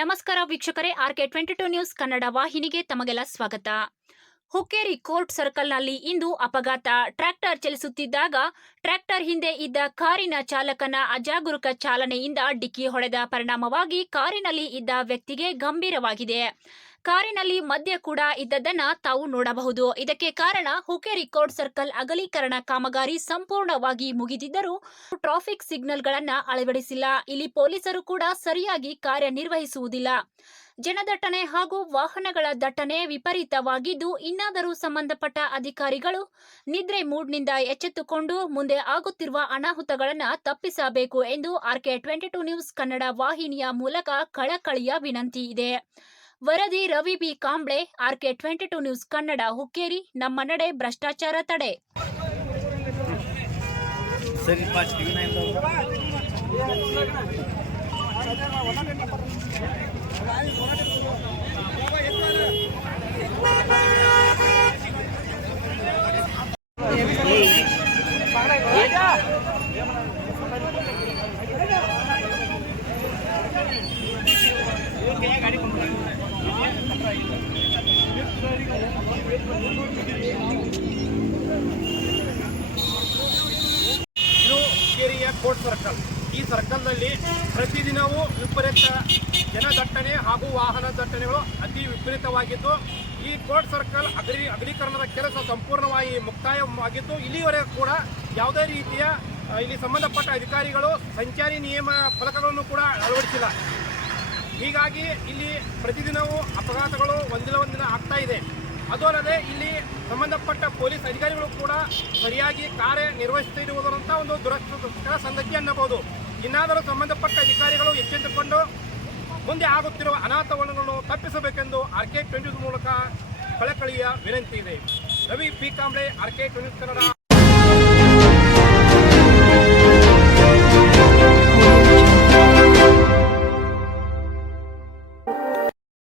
ನಮಸ್ಕಾರ ವೀಕ್ಷಕರೇ, RK22 news Kannada ವಾಹಿನಿಗೆ ತಮಗೆಲ್ಲ ಸ್ವಾಗತ. ಹುಕ್ಕೇರಿ ಕೋರ್ಟ್ ಸರ್ಕಲ್ನಲ್ಲಿ ಇಂದು ಅಪಘಾತ. ಟ್ರ್ಯಾಕ್ಟರ್ ಚಲಿಸುತ್ತಿದ್ದಾಗ ಟ್ರ್ಯಾಕ್ಟರ್ ಹಿಂದೆ ಇದ್ದ ಕಾರಿನ ಚಾಲಕನ ಅಜಾಗರೂಕ ಚಾಲನೆಯಿಂದ ಡಿಕ್ಕಿ ಹೊಡೆದ ಪರಿಣಾಮವಾಗಿ ಕಾರಿನಲ್ಲಿ ಇದ್ದ ವ್ಯಕ್ತಿಗೆ ಗಂಭೀರವಾಗಿದೆ. ಕಾರಿನಲ್ಲಿ ಮದ್ಯ ಕೂಡ ಇದ್ದದ್ದನ್ನ ತಾವು ನೋಡಬಹುದು. ಇದಕ್ಕೆ ಕಾರಣ ಹುಕ್ಕೇರಿ ಕೋರ್ಟ್ ಸರ್ಕಲ್ ಅಗಲೀಕರಣ ಕಾಮಗಾರಿ ಸಂಪೂರ್ಣವಾಗಿ ಮುಗಿದಿದ್ದರೂ ಟ್ರಾಫಿಕ್ ಸಿಗ್ನಲ್ಗಳನ್ನು ಅಳವಡಿಸಿಲ್ಲ. ಇಲ್ಲಿ ಪೊಲೀಸರು ಕೂಡ ಸರಿಯಾಗಿ ಕಾರ್ಯನಿರ್ವಹಿಸುವುದಿಲ್ಲ. ಜನದಟ್ಟಣೆ ಹಾಗೂ ವಾಹನಗಳ ದಟ್ಟಣೆ ವಿಪರೀತವಾಗಿದ್ದು, ಇನ್ನಾದರೂ ಸಂಬಂಧಪಟ್ಟ ಅಧಿಕಾರಿಗಳು ನಿದ್ರೆ ಮೂಡ್ನಿಂದ ಎಚ್ಚೆತ್ತುಕೊಂಡು ಮುಂದೆ ಆಗುತ್ತಿರುವ ಅನಾಹುತಗಳನ್ನು ತಪ್ಪಿಸಬೇಕು ಎಂದು RK22 ನ್ಯೂಸ್ ಕನ್ನಡ ವಾಹಿನಿಯ ಮೂಲಕ ಕಳಕಳಿಯ ವಿನಂತಿ ಇದೆ. ವರದಿ Ravi B Kamble, RK22 news Kannada, Hukkeri. ನಮ್ಮ ನಡೆ ಭ್ರಷ್ಟಾಚಾರ ತಡೆ. ಇದು ಹುಕ್ಕೇರಿಯ ಕೋರ್ಟ್ ಸರ್ಕಲ್. ಈ ಸರ್ಕಲ್ನಲ್ಲಿ ಪ್ರತಿದಿನವೂ ವಿಪರೀತ ಜನದಟ್ಟಣೆ ಹಾಗೂ ವಾಹನ ದಟ್ಟಣೆಗಳು ಅತಿ ವಿಪರೀತವಾಗಿದ್ದು, ಈ ಕೋರ್ಟ್ ಸರ್ಕಲ್ ಅಗಲೀಕರಣದ ಕೆಲಸ ಸಂಪೂರ್ಣವಾಗಿ ಮುಕ್ತಾಯವಾಗಿದ್ದು, ಇಲ್ಲಿವರೆಗೂ ಕೂಡ ಯಾವುದೇ ರೀತಿಯ ಇಲ್ಲಿ ಸಂಬಂಧಪಟ್ಟ ಅಧಿಕಾರಿಗಳು ಸಂಚಾರಿ ನಿಯಮ ಫಲಕಗಳನ್ನು ಕೂಡ ಅಳವಡಿಸಿಲ್ಲ. ಹೀಗಾಗಿ ಇಲ್ಲಿ ಪ್ರತಿದಿನವೂ ಅಪಘಾತಗಳು ಒಂದಿನ ಆಗ್ತಾ ಇದೆ. ಅದು ಅಲ್ಲದೆ ಇಲ್ಲಿ ಸಂಬಂಧಪಟ್ಟ ಪೊಲೀಸ್ ಅಧಿಕಾರಿಗಳು ಕೂಡ ಸರಿಯಾಗಿ ಕಾರ್ಯನಿರ್ವಹಿಸುತ್ತಿರುವುದರಂತ ಒಂದು ದುರದೃಷ್ಟಕರ ಸಂಗತಿ ಅನ್ನಬಹುದು. ಇನ್ನಾದರೂ ಸಂಬಂಧಪಟ್ಟ ಅಧಿಕಾರಿಗಳು ಎಚ್ಚೆತ್ತುಕೊಂಡು ಮುಂದೆ ಆಗುತ್ತಿರುವ ಅನಾಹುತಗಳನ್ನು ತಪ್ಪಿಸಬೇಕೆಂದು RK22 ಮೂಲಕ ಕಳಕಳಿಯ ವಿನಂತಿ ಇದೆ. Ravi B Kamble, RK22 Kannada.